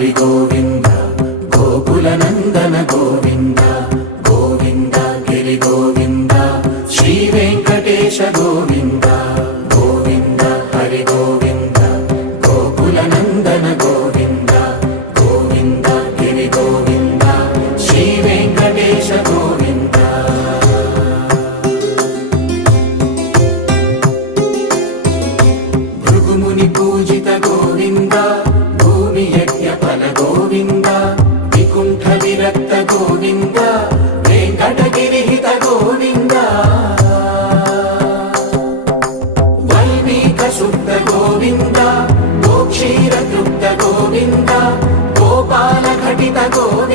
హరి గోవింద గోకుల నందన గోవింద గోవింద గిరి గోవింద శ్రీ వెంకటేశ గోవింద గోవింద హరి గోవింద గోకుల నందన గోవింద గోవింద గిరి గోవింద శ్రీ వెంకటేశ గోవింద భృగుముని పూజిత గోవింద భూమి యజ్ఞ ఫల గోవింద వికుంఠ విరక్త గోవింద వెంకటగిరిహిత గోవింద వల్మీక శుద్ధ గోవింద గోక్షీర తృప్త గోవింద గోపాల ఘటిత గోవింద